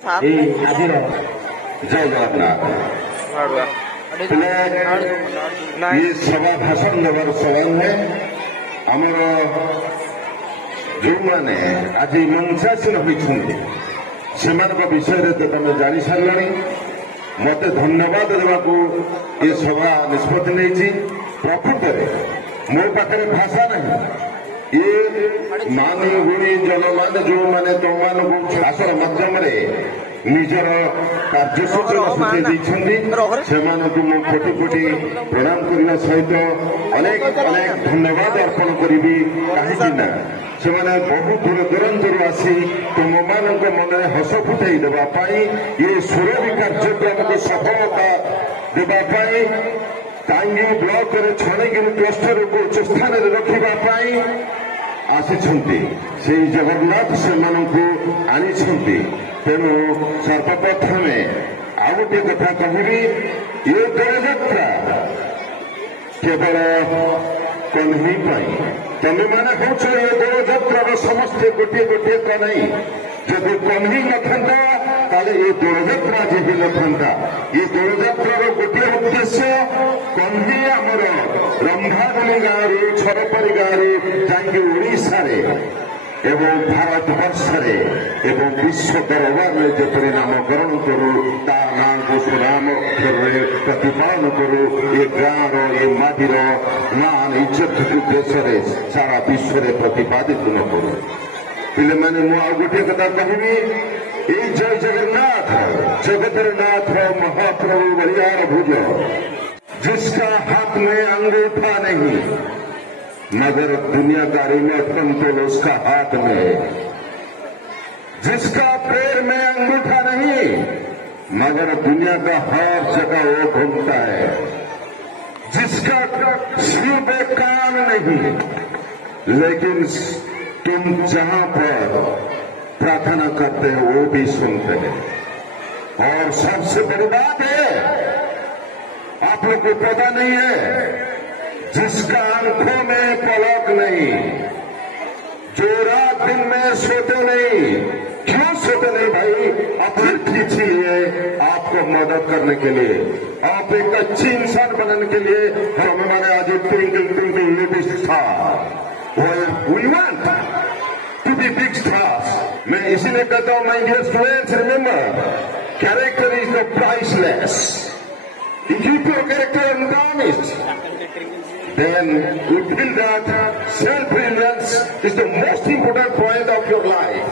এই ଆଜିର ଜୟ ଜଗନ୍ନାଥ ଇଏ ସଭା ଭାଷଣ ଦେବାର ସଭା ନୁହେଁ। ଆମର ଯେଉଁମାନେ ଆଜି ମଞ୍ଚାସୀନ ହୋଇଛନ୍ତି ସେମାନଙ୍କ ବିଷୟରେ ତ ତମେ ଜାଣିସାରିଲଣି। ମୋତେ ଧନ୍ୟବାଦ ଦେବାକୁ ଏ ସଭା ନିଷ୍ପତ୍ତି ନେଇଛି। ପ୍ରକୃତରେ ମୋ ପାଖରେ ଭାଷା ନାହିଁ। ଏ ମାନି ଗୁଣି ଜନମାନେ ଯେଉଁମାନେ ତମମାନଙ୍କୁ ଭାଷଣ ମାଧ୍ୟମରେ ନିଜର କାର୍ଯ୍ୟସୂଚନା ସୂଚାଇ ଦେଇଛନ୍ତି ସେମାନଙ୍କୁ ମୁଁ କୋଟି କୋଟି ପ୍ରଣାମ କରିବା ସହିତ ଅନେକ ଅନେକ ଧନ୍ୟବାଦ ଅର୍ପଣ କରିବି। କାହିଁକି ନା ସେମାନେ ବହୁ ଦୂର ଦୂରାନ୍ତରୁ ଆସି ତୁମମାନଙ୍କ ମନରେ ହସ ଫୁଟାଇ ଦେବା ପାଇଁ ଏ ସୁରଭି କାର୍ଯ୍ୟକ୍ରମକୁ ସଫଳତା ଦେବା ପାଇଁ ଟାଙ୍ଗୀ ବ୍ଲକରେ ଛଣେଗିରି କ୍ଲଷ୍ଟରକୁ ଉଚ୍ଚ ସ୍ଥାନରେ ରଖିବା ପାଇଁ ଆସିଛନ୍ତି। ସେହି ଜଗନ୍ନାଥ ସେମାନଙ୍କୁ ଆଣିଛନ୍ତି। ତେଣୁ ସର୍ବପ୍ରଥମେ ଆଉ ଗୋଟିଏ କଥା କହିବି, ଏ ଦୋଳଯାତ୍ରା କେବଳ କହ୍ନେଇ ପାଇଁ। ତମେମାନେ ହେଉଛ ଏ ଦୋଳଯାତ୍ରାର ସମସ୍ତେ ଗୋଟିଏ ଗୋଟିଏ କହ୍ନେଇ। ଯଦି କହ୍ନେଇ ନଥାନ୍ତା ତାହେଲେ ଏ ଦୋଳଯାତ୍ରା ଆଜି ହୋଇନଥାନ୍ତା। ଏ ଦୋଳଯାତ୍ରାର ଗୋଟିଏ ଉଦ୍ଦେଶ୍ୟ କହ୍ନେଇ ଆମର ରମ୍ଭାଗୁନି ଗାଁରୁ ଛରପାରି ଗାଁରୁ ଯାଇକି ଓଡ଼ିଶାରେ ଏବଂ ଭାରତବର୍ଷରେ ଏବଂ ବିଶ୍ୱ ଦରବାରରେ ଯେପରି ନାମକରଣ କରୁ ତା ନାଁକୁ ସୁନାମ ଅକ୍ଷରରେ ପ୍ରତିପାଳନ କରୁ। ଏ ଗାଁର ଏ ମାଟିର ମାନ ଇଜ୍ଜତକୁ ଦେଶରେ ସାରା ବିଶ୍ୱରେ ପ୍ରତିପାଦିତ ନ କରୁ। ପିଲାମାନେ ମୁଁ ଆଉ ଗୋଟିଏ କଥା କହିବି, ଏଇ ଜୟ ଜଗନ୍ନାଥ जगतर नाथ महाप्रभु बलियार भुज, जिसका हाथ में अंगूठा नहीं मगर दुनिया का रिमोट कंट्रोल उसका हाथ में, जिसका पैर में अंगूठा नहीं मगर दुनिया का हर जगह वो घूमता है, जिसका सिर पे कान नहीं लेकिन तुम जहां पर प्रार्थना करते हो वो भी सुनते हैं। और सबसे बड़ी बात है, आप लोग को पता नहीं है, जिसका आंखों में पलक नहीं, जो रात दिन में सोते नहीं। क्यों सोते नहीं भाई? अपनी खींची है आपको मदद करने के लिए, आप एक अच्छी इंसान बनने के लिए। हमारे आज twinkle twinkle little star, we want to be big stars. मैं इसीलिए कहता हूं, my dear students, remember character is the priceless. If you keep your character untarnished, then you feel that self-reliance is the most important point of your life.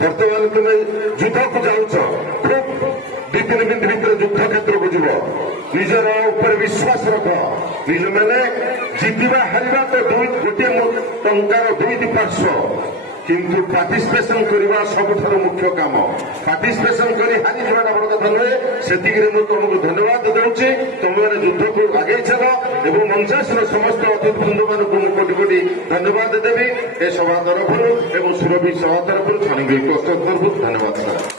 ବର୍ତ୍ତମାନ ତୁମେ ଯୁଦ୍ଧକୁ ଯାଉଛ, ଖୁବ୍ 2-3 minute ଭିତରେ ଯୁଦ୍ଧ କ୍ଷେତ୍ରକୁ ଯିବ। ନିଜର ଉପରେ ବିଶ୍ୱାସ ରଖ। ନିଜ ମାନେ ଜିତିବା ହାରିବା ତ ଗୋଟିଏ ଟଙ୍କାର ଦୁଇଟି ପାର୍ଶ୍ୱ, କିନ୍ତୁ ପାର୍ଟିସିପେସନ କରିବା ସବୁଠାରୁ ମୁଖ୍ୟ କାମ। ପାର୍ଟିସିପେସନ କରି ହାରିଯିବାଟା ବଡ଼ କଥା ନୁହେଁ। ସେତିକିରେ ମୁଁ ତମକୁ ଧନ୍ୟବାଦ ଦେଉଛି। ତମେମାନେ ଯୁଦ୍ଧକୁ ଆଗେଇ ଚାଲ ଏବଂ ମଞ୍ଚାସୀନ ସମସ୍ତ ଅତିଥି ବନ୍ଧୁମାନଙ୍କୁ ମୁଁ କୋଟି କୋଟି ଧନ୍ୟବାଦ ଦେବି। ଏ ସଭା ତରଫରୁ ଏବଂ ସୁରଭି ସଭା ତରଫରୁ ଛାଣିଗିରି କ୍ଲଷ୍ଟର ତରଫରୁ ଧନ୍ୟବାଦ ସାର୍।